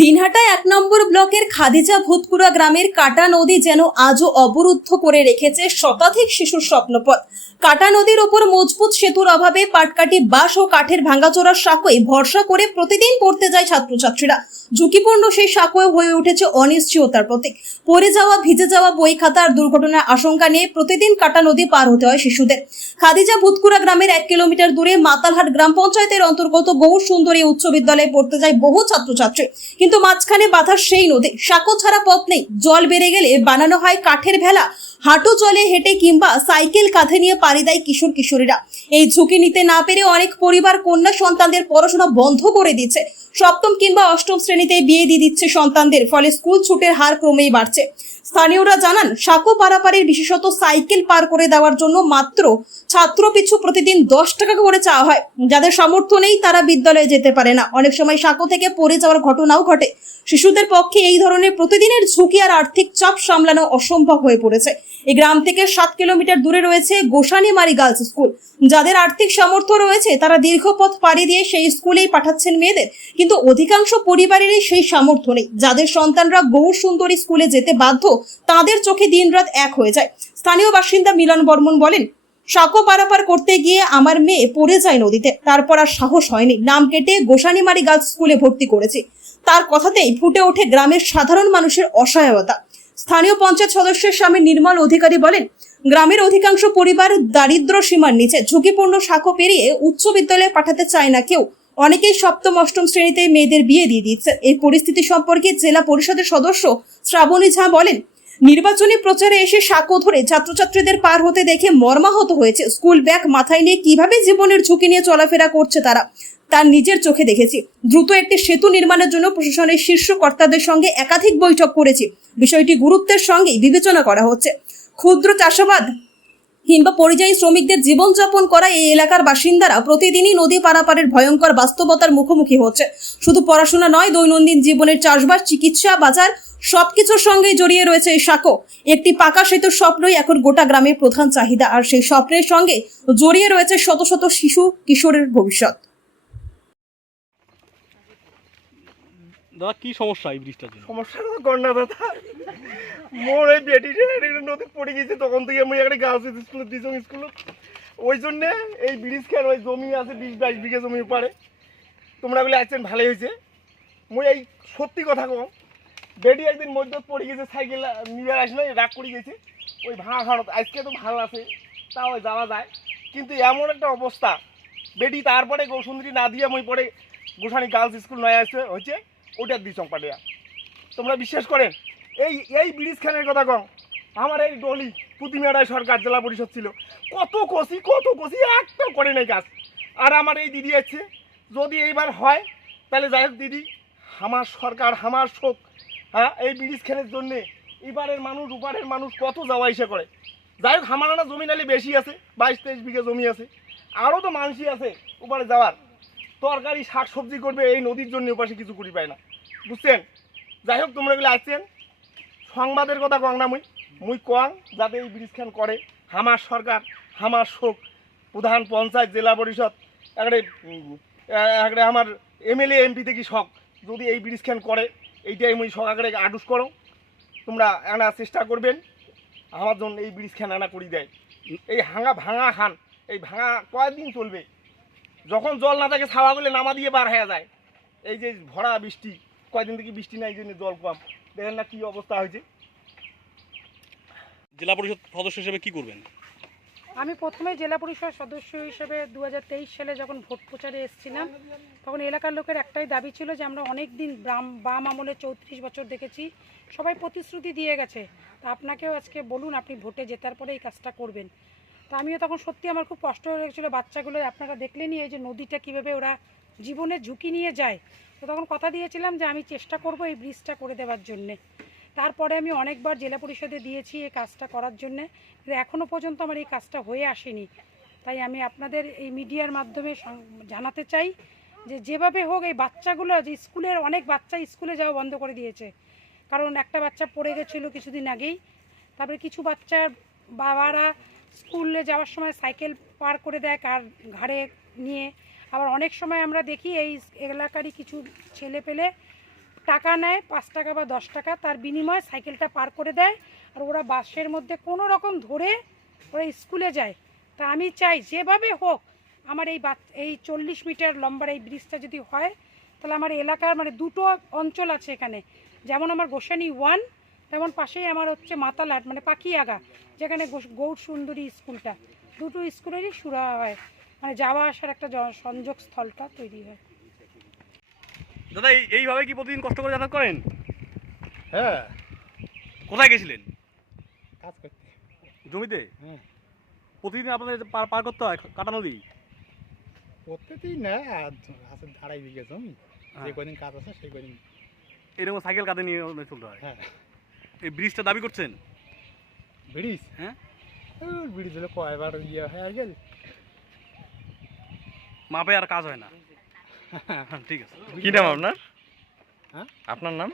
দিনহাটা এক নম্বর ব্লকের খাদিজা ভূতকুড়া গ্রামের কাটা নদী যেন আজও অবরুদ্ধ করে রেখেছে শতাধিক শিশুর স্বপ্নপথ। কাটা নদীর ওপর মজবুত সেতুর অভাবে পাটকাটি বাঁশ ও কাঠের ভাঙাচোরা সাঁকোয় ভরসা করে প্রতিদিন পড়তে যায় ছাত্রছাত্রীরা। ঝুঁকিপূর্ণ সেই সাঁকোয় হয়ে উঠেছে অনিশ্চয়তার প্রতীক। পড়ে যাওয়া, ভিজে যাওয়া বই খাতা আর দুর্ঘটনার আশঙ্কা নিয়ে প্রতিদিন কাটা নদী পার হতে হয় শিশুদের। খাদিজা ভূতকুড়া গ্রামের এক কিলোমিটার দূরে মাতালহাট গ্রাম পঞ্চায়েতের অন্তর্গত গৌর সুন্দরী উচ্চ বিদ্যালয়ে পড়তে যায় বহু ছাত্রছাত্রী। কিন্তু মাঝখানে বাধা সেই নদী। সাঁকো ছাড়া পথ নেই। জল বেড়ে গেলে বানানো হয় কাঠের ভেলা। হাঁটু জলে হেঁটে কিংবা সাইকেল কাঁধে নিয়ে পাড়ি দেয় কিশোর কিশোরীরা। এই ঝুঁকি নিতে না পেরে অনেক পরিবার কন্যা সন্তানদের পড়াশোনা বন্ধ করে দিচ্ছে। সপ্তম কিংবা অষ্টম শ্রেণীতে বিয়ে দিয়ে দিচ্ছে সন্তানদের, ফলে স্কুল ছুটের হার ক্রমেই বাড়ছে। স্থানীয়রা জানান, সাঁকো পারাপারের বিশেষত সাইকেল পার করে দেওয়ার জন্য মাত্র ছাত্র পিছু প্রতিদিন দশ টাকা করে চাওয়া হয়। যাদের সামর্থ্য নেই, তারা বিদ্যালয়ে যেতে পারে না। অনেক সময় সাঁকো থেকে পড়ে যাওয়ার ঘটনাও ঘটে। শিশুদের পক্ষে এই ধরনের প্রতিদিনের ঝুঁকি আর আর্থিক চাপ সামলানো অসম্ভব হয়ে পড়েছে। এই গ্রাম থেকে সাত কিলোমিটার দূরে রয়েছে গোসানিমারি গার্লস স্কুল। যাদের আর্থিক সামর্থ্য রয়েছে, তারা দীর্ঘ পথ পাড়ি দিয়ে সেই স্কুলেই পাঠাচ্ছেন মেয়েদের। কিন্তু অধিকাংশ পরিবারেরই সেই সামর্থ্য নেই। যাদের সন্তানরা গৌর সুন্দরী স্কুলে যেতে বাধ্য, তাদের চোখে দিনরাত এক হয়ে যায়। স্থানীয় বাসিন্দা মিলন বর্মন বলেন, সাঁকো পারাপার করতে গিয়ে আমার মেয়ে পড়ে যায় নদীতে। তারপর আর সাহস হয়নি। নাম কেটে গোসানিমারি গার্লস স্কুলে ভর্তি করেছি। তার কথাতেই ফুটে ওঠে গ্রামের সাধারণ মানুষের অসহায়তা। স্থানীয় পঞ্চায়েত সদস্যের স্বামী নির্মল অধিকারী বলেন, গ্রামের অধিকাংশ পরিবার দারিদ্র সীমার নিচে ঝুঁকিপূর্ণ শাখো পেরিয়ে উচ্চ বিদ্যালয়ে পাঠাতে চায় না কেউ। অনেকেই সপ্তম, অষ্টম শ্রেণীতে মেয়েদের বিয়ে দিয়ে দিচ্ছে এই পরিস্থিতি সম্পর্কে জেলা পরিষদের সদস্য শ্রাবণী ঝা বলেন, নির্বাচনী প্রচারে এসে সাঁকো ধরে ছাত্রছাত্রীদের পার হতে দেখে মর্মাহত হয়েছে। স্কুল ব্যাগ মাথায় নিয়ে কীভাবে জীবনের ঝুঁকি নিয়ে চলাফেরা করছে তারা? তার নিজের চোখে দেখেছি। দ্রুত একটি সেতু নির্মাণের জন্য প্রশাসনের শীর্ষ কর্তাদের সঙ্গে একাধিক বৈঠক করেছি। বিষয়টি গুরুত্বের সঙ্গেই বিবেচনা করা হচ্ছে। ক্ষুদ্র চাষাবাদ কিংবা পরিযায়ী শ্রমিকদের জীবনযাপন করা এই এলাকার বাসিন্দারা প্রতিদিনই নদী পারাপারের ভয়ঙ্কর বাস্তবতার মুখোমুখি হচ্ছে। শুধু পড়াশোনা নয়, দৈনন্দিন জীবনের চাষবাস, চিকিৎসা, বাজার সবকিছুর সঙ্গেই জড়িয়ে রয়েছে এই সাঁকো। একটি পাকা সেতুর স্বপ্নই এখন গোটা গ্রামের প্রধান চাহিদা। আর সেই স্বপ্নের সঙ্গে জড়িয়ে রয়েছে শত শত শিশু, কিশোরের ভবিষ্যৎ। দাদা, কি সমস্যা এই ব্রিজটার জন্য? সমস্যাটা তো কর না দাদা। মোর এই বেটিটা একটা নদী পড়ে গেছে, তখন থেকে আমি একটা গার্লস স্কুলে দিয়েছি স্কুলে। ওই জন্যে এই ব্রিজ খেয়াল ওই জমি আছে বিশ বাইশ বিঘে জমির পারে তোমরা বলে আসছেন ভালোই হয়েছে। মুই এই সত্যি কথা কম বেটি একদিন মধ্যে পড়ে গেছে, সাইকেল নিয়ে আসলে রাগ করে গেছে। ওই ভাঙা খাড়ত আজকে তো ভালো আছে, তাও যাওয়া যায়। কিন্তু এমন একটা অবস্থা, বেটি তারপরে গৌসুন্দরী না দিয়ে মই পরে গোসানি গার্লস স্কুল নয় আসছে হয়েছে। ওটার দিই চম্পাটিয়া তোমরা বিশ্বাস করেন, এই এই ব্রিজ খানের কথা কম আমার এই ডলি পুতিমেড়ায় সরকার, জেলা পরিষদ ছিল। কত কষি কত কষি একটা করে নাই কাজ আর আমার এই দিদি আছে, যদি এইবার হয়, তাহলে যাই হোক দিদি, আমার সরকার, আমার শোক। হ্যাঁ এই ব্রিজ খানের জন্যে এবারের মানুষ উপারের মানুষ কত যাওয়া ইসে করে। যাই হোক, আমার না জমি নালি বেশি আছে, বাইশ তেইশ বিঘে জমি আছে। আরও তো মানুষই আছে উপারে যাওয়ার। তরকারি শাক সবজি করবে, এই নদীর জন্য উপাসে কিছু করি পায় না। বুঝছেন? যাই হোক তোমরা এগুলো আসছেন। সংবাদের কথা কং না মুই। মুই কং, যাতে এই ব্রিজ খান করে। হামার সরকার, হামার শোক, প্রধান পঞ্চায়েত, জেলা পরিষদ একটা একটা আমার এমএলএ এমপি থেকে শখ? যদি এই ব্রিজ খান করে, এইটাই মুই আগে আডুস করো। তোমরা আনা চেষ্টা করবেন। আমার জন্য এই ব্রিজ খান আনা করি দেয়। এই ভাঙা ভাঙা খান এই ভাঙা কয়দিন চলবে। যখন জল না থাকে ছাওয়া করলে নামা দিয়ে বার হয়ে যায়। এই যে ভরা বৃষ্টি কয়দিন থেকে বৃষ্টি নাই জন্য জল কম। দেখেন না কি অবস্থা হয়েছে। জেলা পরিষদ সদস্য হিসেবে কি করবেন? আমি প্রথমে জেলা পরিষদ সদস্য হিসেবে দু হাজার তেইশ সালে যখন ভোট প্রচারে এসেছিলাম তখন এলাকার লোকের একটাই দাবি ছিল যে আমরা অনেক দিন বাম বাম আমলে চৌত্রিশ বছর দেখেছি সবাই প্রতিশ্রুতি দিয়ে গেছে। তা আপনাকেও আজকে বলুন আপনি ভোটে জেতার পরে এই কাজটা করবেন। তা আমিও তখন সত্যি আমার খুব কষ্ট হয়ে গেছিল বাচ্চাগুলো আপনারা দেখলেনই এই যে নদীটা কীভাবে ওরা জীবনের ঝুঁকি নিয়ে যায়। তো তখন কথা দিয়েছিলাম যে আমি চেষ্টা করব এই ব্রিজটা করে দেওয়ার জন্যে। তারপরে আমি অনেকবার জেলা পরিষদে দিয়েছি এই কাজটা করার জন্যে। কিন্তু এখনও পর্যন্ত আমার এই কাজটা হয়ে আসেনি। তাই আমি আপনাদের এই মিডিয়ার মাধ্যমে জানাতে চাই যে যেভাবে হোক এই বাচ্চাগুলো যে স্কুলের অনেক বাচ্চা স্কুলে যাওয়া বন্ধ করে দিয়েছে। কারণ একটা বাচ্চা পড়ে গেছিল কিছুদিন আগেই। তারপরে কিছু বাচ্চার বাবারা স্কুলে যাওয়ার সময় সাইকেল পার করে দেয় কার ঘাড়ে নিয়ে। আবার অনেক সময় আমরা দেখি এই এলাকারই কিছু ছেলে পেলে টাকা নেয়, পাঁচ টাকা বা দশ টাকা, তার বিনিময়ে সাইকেলটা পার করে দেয় আর ওরা বাসের মধ্যে কোনো রকম ধরে ওরা স্কুলে যায়। তা আমি চাই যেভাবে হোক আমার এই এই চল্লিশ মিটার লম্বার এই ব্রিজটা যদি হয়, তাহলে আমার এলাকার মানে দুটো অঞ্চল আছে এখানে। যেমন আমার গোসানি ওয়ান, তেমন পাশেই আমার হচ্ছে মাতালাট মানে পাখিয়াগা যেখানে গৌর সুন্দরী স্কুলটা। দুটো স্কুলেরই সুরা হয়। মানে যাওয়া আসার একটা সংযোগ স্থলটা তৈরি হয়। দাদা এইভাবে কি প্রতিদিন কষ্ট করে যাতায়াত করেন? হ্যাঁ। কোথায় গেছিলেন? কাজ করতে। জমিতে? হ্যাঁ। প্রতিদিন আপনাদের পার পার করতে হয় কাটা নদী? প্রত্যেকই না আছে আড়াই বিঘে জমি। হ্যাঁ। যে কদিন কাজ আছে সেই কদিন। এরকম সাইকেল কাঁধে নিয়ে চলতে হয়? হ্যাঁ। এই ব্রিজটা দাবি করছেন? ব্রিজ? হ্যাঁ। ব্রিজ হলে কয়বার ইয়ে হয়ে গেল। মাপে আর কাজ হয় না। ঠিক আছে। কি নাম আপনার? হ্যাঁ? আপনার নাম?